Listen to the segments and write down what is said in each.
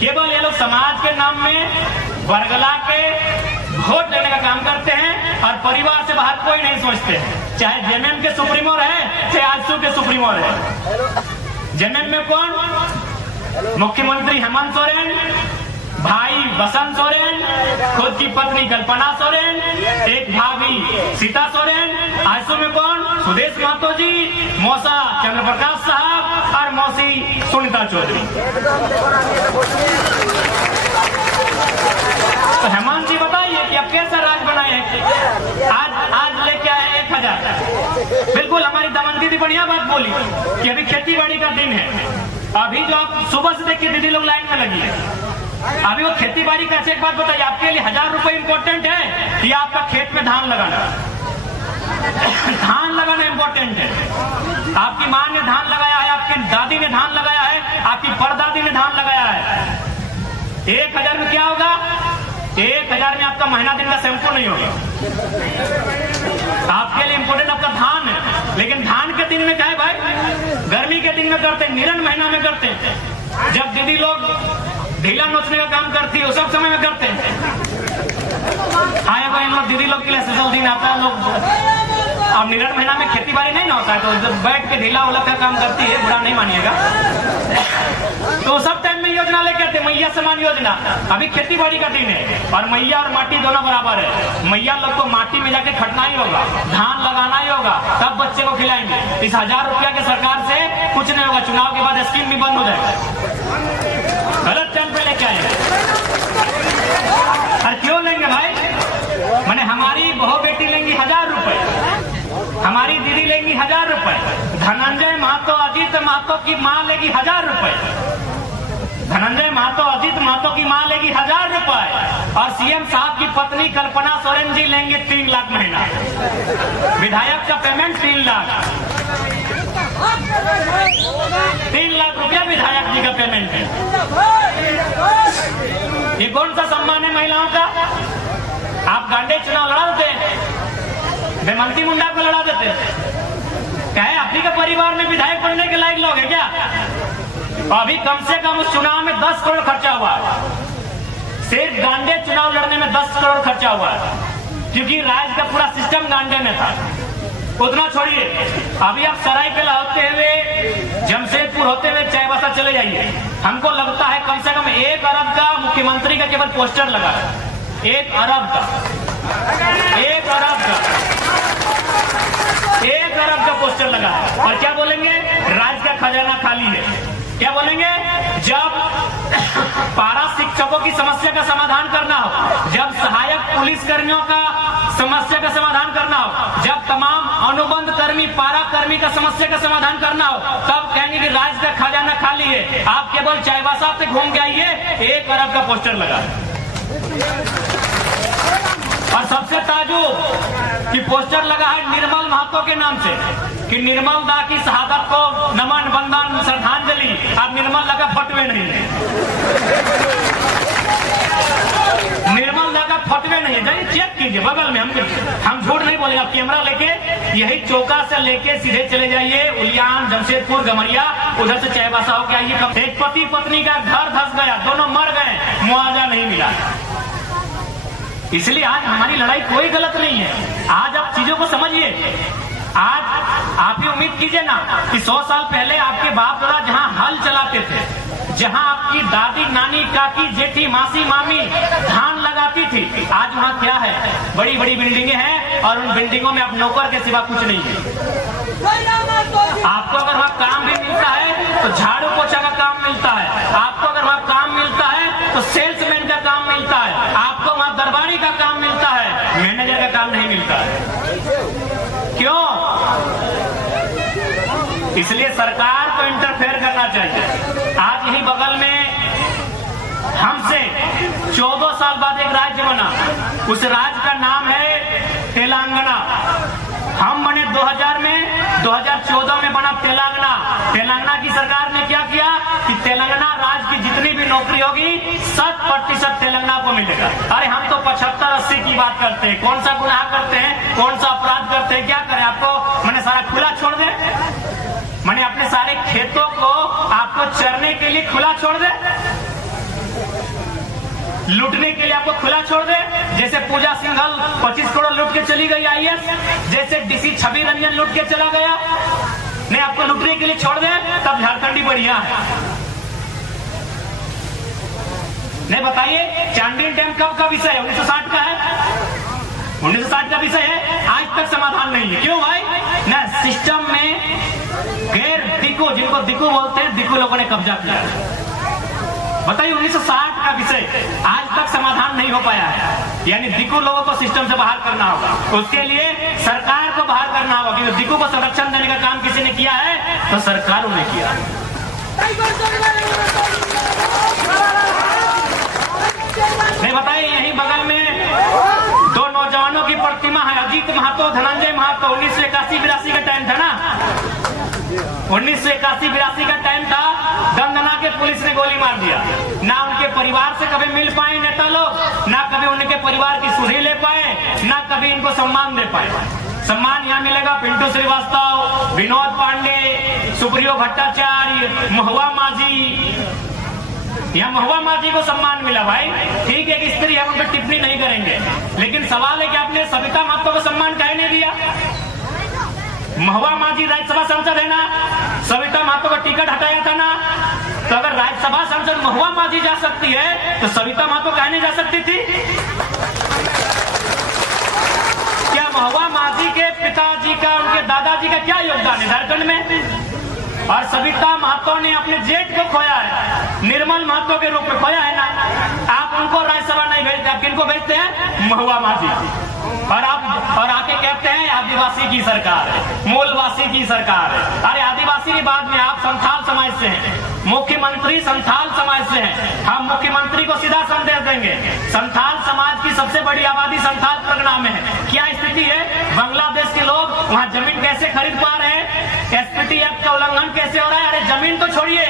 केवल ये लोग समाज के नाम में वर्गला के वोट लेने का काम करते हैं और परिवार से बाहर कोई नहीं सोचते हैं। चाहे जेएमएम के सुप्रीमो रहे, चाहे आजसू के सुप्रीमो रहे। जेएमएम में कौन? मुख्यमंत्री हेमंत सोरेन, भाई बसंत सोरेन, खुद की पत्नी कल्पना सोरेन, एक भाभी सीता सोरेन। आजसू में कौन? सुदेश महतो जी, मौसा चंद्रप्रकाश साहब और मौसी सुनीता चौधरी। तो हेमंत जी बताइए कि अब कैसा राज बनाए हैं? आज लेके आए 1000। बिल्कुल हमारी दमन दीदी बढ़िया बात बोली कि अभी खेती बाड़ी का दिन है। अभी जो आप सुबह से देखिए दीदी लोग लाइन में लगी है। अभी वो खेती बाड़ी का एक बात बताइए, आपके लिए 1000 रुपए इंपॉर्टेंट है या आपका खेत में धान लगाना? धान लगाना इंपॉर्टेंट है। आपकी माँ ने धान लगाया है, आपकी दादी ने धान लगाया है, आपकी परदादी ने धान लगाया है। 1000 में क्या होगा? 1000 में आपका महीना दिन का शैम्पू नहीं होगा। आपके लिए इंपॉर्टेंट आपका धान है, लेकिन धान के दिन में क्या है भाई? गर्मी के दिन में करते हैं, निरन महीना में करते हैं, जब दीदी लोग ढीला नोचने का काम करती है, उस सब समय में करते हैं। हाँ भाई, हम लोग दीदी लोग के लिए स्पेशल दिन आता है। लोग अब निरन महीना में खेती बाड़ी नहीं ना होता है, तो जब बैठ के ढीला उलग का काम करती है, बुरा नहीं मानिएगा। तो सब टाइम में योजना लेके आते, मैया समान योजना। अभी खेती बाड़ी का दिन है और मैया और माटी दोनों बराबर है। मैया लोग को माटी में जाके खटना ही होगा, धान लगाना ही होगा, तब बच्चे को खिलाएंगे। इस 1000 रुपया के सरकार से कुछ नहीं होगा। चुनाव के बाद स्कीम भी बंद हो जाएगा। गलत टाइम पे लेके आएंगे। और क्यों लेंगे भाई? मैंने हमारी बहू बेटी लेंगी 1000 रुपए, हमारी दीदी लेंगी 1000 रुपए, धनंजय महतो अजीत महतो की माँ लेगी 1000 रुपए, धनंजय महतो अजीत महतो की माँ लेगी 1000 रुपए, और सीएम साहब की पत्नी कल्पना सोरेन जी लेंगे 3 लाख महीना। विधायक का पेमेंट 3 लाख, 3 लाख रुपया विधायक जी का पेमेंट है। ये कौन सा सम्मान है महिलाओं का? आप गांडे चुनाव लड़ा देते, बेमंती मुंडा को लड़ा देते। क्या है अपनी के परिवार में विधायक बनने के लायक लोग है क्या? अभी कम से कम उस चुनाव में 10 करोड़ खर्चा हुआ है। सिर्फ गांडे चुनाव लड़ने में 10 करोड़ खर्चा हुआ है, क्योंकि राज्य का पूरा सिस्टम गांडे में था। उतना छोड़िए, अभी आप सरायकेला होते हुए, जमशेदपुर होते हुए चाईबासा चले जाइए, हमको लगता है कम से कम 1 अरब का मुख्यमंत्री का केवल पोस्टर लगा है। 1 अरब का, 1 अरब का, 1 अरब का पोस्टर लगा है। और क्या बोलेंगे? राज्य का खजाना खाली है। क्या बोलेंगे? जब पारा शिक्षकों की समस्या का समाधान करना हो, जब सहायक पुलिस कर्मियों का समस्या का समाधान करना हो, जब तमाम अनुबंध कर्मी पारा कर्मी का समस्या का समाधान करना हो, तब कहेंगे कि राज्य का खजाना खाली है। आप केवल चाईबासा से घूम के आइए, 1 अरब का पोस्टर लगा है। और सबसे ताजुब कि पोस्टर लगा है निर्मल महतो के नाम से, कि निर्मल दा की शहादत को नमन वंदन श्रद्धांजलि। अब निर्मल लगा फटवे नहीं है, निर्मल दा का फटवे नहीं है। जाइए चेक कीजिए बगल में, हम झूठ नहीं बोलेंगे। आप कैमरा लेके यही चौका से लेके सीधे चले जाइए, उलियान, जमशेदपुर, गमरिया, उधर से चाईबासा होके आइए। एक पति पत्नी का घर धस गया, दोनों मर गए, मुआवजा नहीं मिला। इसलिए आज हमारी लड़ाई कोई गलत नहीं है। आज आप चीजों को समझिए। आज आप ही उम्मीद कीजिए ना कि 100 साल पहले आपके बाप दादा जहां हल चलाते थे, जहां आपकी दादी नानी काकी जेठी मासी मामी धान लगाती थी, आज वहां क्या है? बड़ी बड़ी बिल्डिंगें हैं और उन बिल्डिंगों में आप नौकर के सिवा कुछ नहीं है। आपको अगर वहां काम भी मिलता है तो झाड़ू पोछा का काम मिलता है, आपको अगर वहां काम मिलता है तो सेल्समैन का काम मिलता है, आपको वहां दरबारी का काम मिलता है, मैनेजर का काम नहीं मिलता है। क्यों? इसलिए सरकार को इंटरफेयर करना चाहिए। आज यही बगल में हमसे 14 साल बाद एक राज्य बना, उस राज्य का नाम है तेलंगाना। हम बने 2000 में, 2014 में बना तेलंगाना। तेलंगाना की सरकार ने क्या किया कि तेलंगाना राज्य की जितनी भी नौकरी होगी 100% तेलंगाना को मिलेगा। अरे हम तो 75-80 की बात करते हैं। कौन सा गुनाह करते हैं, कौन सा अपराध करते हैं, क्या करें? आपको मैंने सारा खुला छोड़ दे, मैंने अपने सारे खेतों को आपको चरने के लिए खुला छोड़ दे। लूटने के लिए आपको खुला छोड़ दे, जैसे पूजा सिंघल 25 करोड़ लूट के चली गई IAS, जैसे DC छवि रंजन लूट के चला गया, नहीं आपको लूटने के लिए छोड़ दे, तब झारखंडी बढ़िया है। नहीं बताइए, चांडिल डैम कब का विषय है? 1960 का है, 1960 का विषय है, आज तक समाधान नहीं है। क्यों भाई? ना सिस्टम में गैर दिक्कू, जिनको दिक्कू बोलते हैं, दिक्कू लोगों ने कब्जा किया। बताइए, 1960 का विषय आज तक समाधान नहीं हो पाया है, यानी दिक्कू लोगों को सिस्टम से बाहर करना होगा। उसके लिए सरकार को बाहर करना होगा, क्योंकि दिक्कू को संरक्षण देने का काम किसी ने किया है तो सरकारों ने किया। नहीं बताइए, यही बगल में 2 नौजवानों की प्रतिमा है, अजीत महतो, धनंजय महतो। 1981-82 का टाइम था ना, 1981-82 का टाइम था, दंदना के पुलिस ने गोली मार दिया। ना उनके परिवार से कभी मिल पाए नेता लोग, ना कभी उनके परिवार की सुधि ले पाए, ना कभी इनको सम्मान दे पाए। सम्मान यहाँ मिलेगा पिंटू श्रीवास्तव, विनोद पांडे, सुप्रियो भट्टाचार्य, महुआ माझी। यहाँ महुआ माझी को सम्मान मिला भाई, ठीक है कि स्त्री हम उन पर टिप्पणी नहीं करेंगे, लेकिन सवाल है कि आपने सविता महतो को सम्मान काहे नहीं दिया? महुआ माझी राज्यसभा सांसद है ना, सविता महतो का टिकट हटाया था ना, तो अगर राज्यसभा सांसद महुआ माझी जा सकती है तो सविता महतो काहे नहीं जा सकती थी? क्या महुआ माझी के पिताजी का, उनके दादाजी का क्या योगदान है झारखंड में? और सविता महतो ने अपने जेठ को खोया है, निर्मल महतो के रूप में खोया है ना। आप उनको राज्यसभा नहीं भेजते, आप किनको भेजते हैं? महुआ माझी। और आके कहते हैं आदिवासी की सरकार है, मूलवासी की सरकार है। अरे आदिवासी की बात में, आप संथाल समाज से हैं, मुख्यमंत्री संथाल समाज से हैं, हम मुख्यमंत्री को सीधा संदेश देंगे। संथाल समाज की सबसे बड़ी आबादी संथाल परगना में है। क्या स्थिति है? बांग्लादेश के लोग वहाँ जमीन कैसे खरीद पा रहे हैं? SPT एक्ट का उल्लंघन कैसे हो रहा है? अरे जमीन तो छोड़िए,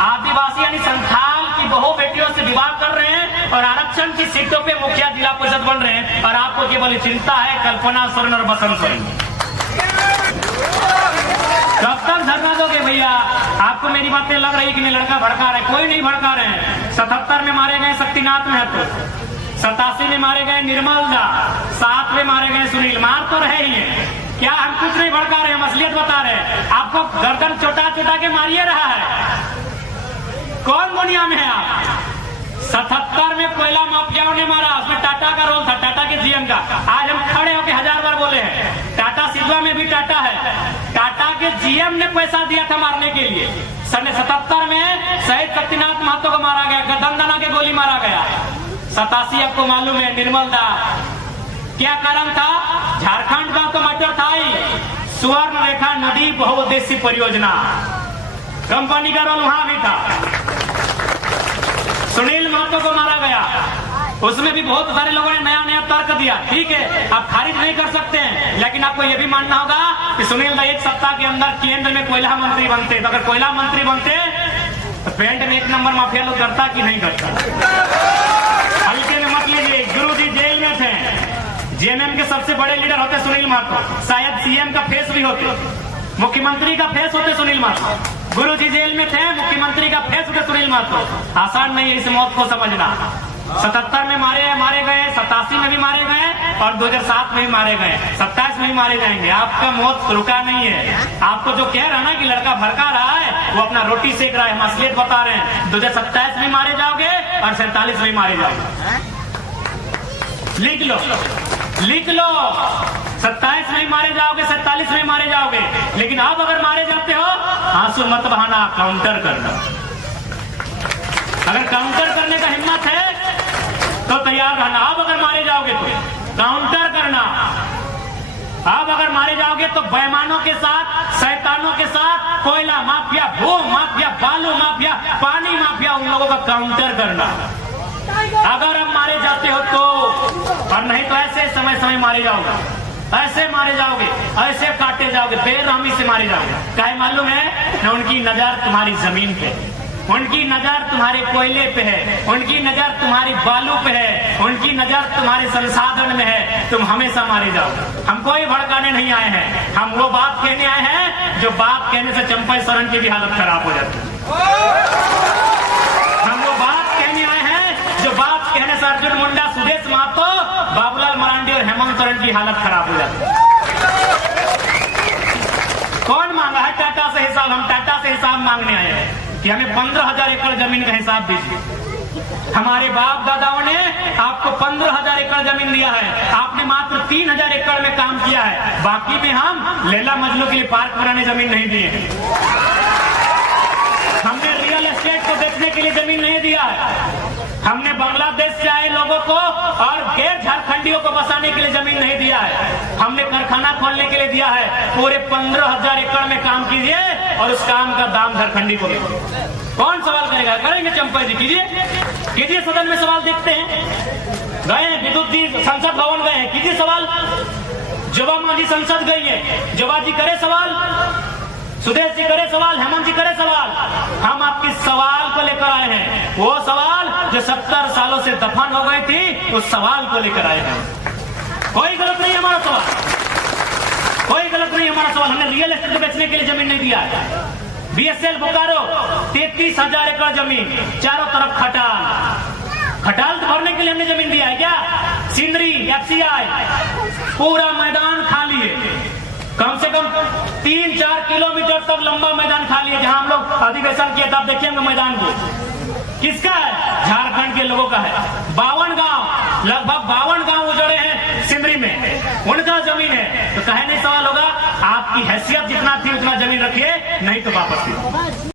आदिवासी यानी संथाल की बहु बेटियों से विवाह कर रहे हैं और आरक्षण की सीटों पे मुखिया जिला परिषद बन रहे हैं, और आपको केवल चिंता है कल्पना सोरेन और बसंत सोरेन। कब तक धरना दोगे भैया? आपको मेरी बातें लग रही कि नहीं लड़का भड़का रहे? कोई नहीं भड़का रहे हैं। 77 में मारे गए शक्तिनाथ महतो, 87 में मारे गए निर्मल दा, 7 में मारे गए सुनील। मार तो रहे ही है, क्या हम कुछ नहीं भड़का रहे, हम असलियत बता रहे हैं। आपको गर्दन चोटा चोटा के मारिए रहा है, कौन दुनिया में है आप? 77 में कोयला माफियाओं ने मारा, उसमें टाटा का रोल था, टाटा के GM का। आज हम खड़े होकर 1000 बार बोले हैं, टाटा सिजवा में भी टाटा है। टाटा के GM ने पैसा दिया था मारने के लिए। सन 77 में शहीद शक्तिनाथ महतो को मारा गया, दंदना के गोली मारा गया। 87 आपको मालूम है, निर्मल दा। क्या कारण था? झारखंड का तो मैटर था ही, स्वर्ण रेखा नदी बहुउद्देशीय परियोजना, कंपनी का रोल वहां भी था। सुनील महतो को मारा गया, उसमें भी बहुत सारे लोगों ने नया नया तर्क दिया। ठीक है, आप खारिज नहीं कर सकते हैं, लेकिन आपको यह भी मानना होगा कि सुनील दा 1 सप्ताह के अंदर केंद्र में कोयला मंत्री बनते। तो अगर कोयला मंत्री बनते तो पेंट में 1 नंबर माफिया लोग करता कि नहीं करता? हल्के में मत लीजिए, गुरु जी जेल में थे, JMM के सबसे बड़े लीडर होते सुनील महतो, शायद CM का फेस भी होते, मुख्यमंत्री का फेस होते सुनील महतो। गुरु जी जेल में थे, मुख्यमंत्री का फेस होते सुनील महतो। आसान नहीं है इस मौत को समझना। 77 में मारे गए, 87 में भी मारे गए, और 2007 में भी मारे गए, 27 में भी मारे जाएंगे। आपका मौत रुका नहीं है। आपको जो कह रहा है ना कि लड़का भड़का रहा है, वो अपना रोटी सेक रहा है, हम असलियत बता रहे हैं। 2027 में मारे जाओगे और 47 में मारे जाओगे। लिख लो, लिख लो, 27 में मारे जाओगे, 47 में मारे जाओगे। लेकिन अब अगर मारे जाते हो, आंसू मत बहाना, काउंटर करना। अगर काउंटर करने का हिम्मत है तो तैयार रहना। अब अगर मारे जाओगे तो काउंटर करना। अब अगर मारे जाओगे तो बेईमानों के साथ, शैतानों के साथ, कोयला माफिया, भू माफिया, बालू माफिया, पानी माफिया, उन लोगों का काउंटर करना। अगर अब मारे जाते हो तो, और नहीं तो ऐसे समय समय मारे जाओगे, ऐसे मारे जाओगे, ऐसे काटे जाओगे, बेरहमी से मारे जाओगे। क्या मालूम है? न उनकी नजर तुम्हारी जमीन पे, उनकी नजर तुम्हारे कोयले पे है, उनकी नजर तुम्हारी बालू पे है, उनकी नजर तुम्हारे संसाधन में है। तुम हमेशा मारे जाओगे। हम कोई भड़काने नहीं आए हैं, हम वो बात कहने आए हैं जो बात कहने से चंपई सोरेन की भी हालत खराब हो जाती है। हम वो बात कहने आए हैं जो बात कहने से संतरण की हालत खराब हो जाती है। कौन मांगा है टाटा से हिसाब? हम टाटा से हिसाब मांगने आए हैं कि हमें 15,000 एकड़ जमीन का हिसाब दीजिए। हमारे बाप दादाओं ने आपको 15,000 एकड़ जमीन दिया है, आपने मात्र 3,000 एकड़ में काम किया है। बाकी में हम लैला मजनू के लिए पार्क बनाने जमीन नहीं दिए हैं, हमने रियल एस्टेट को बेचने के लिए जमीन नहीं दिया है, हमने बांग्लादेश से आए लोगों को और गैर झारखंडियों को बसाने के लिए जमीन नहीं दिया है, हमने कारखाना खोलने के लिए दिया है। पूरे 15,000 एकड़ में काम कीजिए और उस काम का दाम झारखंडी को दीजिए। कौन सवाल करेगा? करेंगे चंपा जी, कीजिए सदन में सवाल। देखते हैं, गए हैं विद्युत जी संसद भवन गए हैं, कीजिए सवाल। जोबा मांझी संसद गई है, जोबा जी करे सवाल, सुदेश जी करे सवाल, हेमंत जी करे सवाल। हम आपकी सवाल को लेकर आए हैं, वो सवाल जो 70 सालों से दफन हो गई थी, उस सवाल को लेकर आए हैं। कोई गलत नहीं हमारा सवाल, कोई गलत नहीं हमारा सवाल। हमने रियल एस्टेट बेचने के लिए जमीन नहीं दिया है। बीएसएल बोकारो 33,000 एकड़ जमीन, चारों तरफ खटाल तो भरने के लिए हमने जमीन दिया है क्या? सिंदरी एफसीआई पूरा मैदान खाली है, कम से कम 3-4 किलोमीटर तक लंबा मैदान खाली है। जहां हम लोग अधिवेशन किए तब देखेंगे मैदान को, किसका है? झारखंड के लोगों का है। 52 गांव, लगभग 52 गांव उजड़े हैं सिंदरी में, उनका जमीन है। तो कहे नहीं सवाल होगा, आपकी हैसियत जितना थी उतना जमीन रखिए, नहीं तो वापस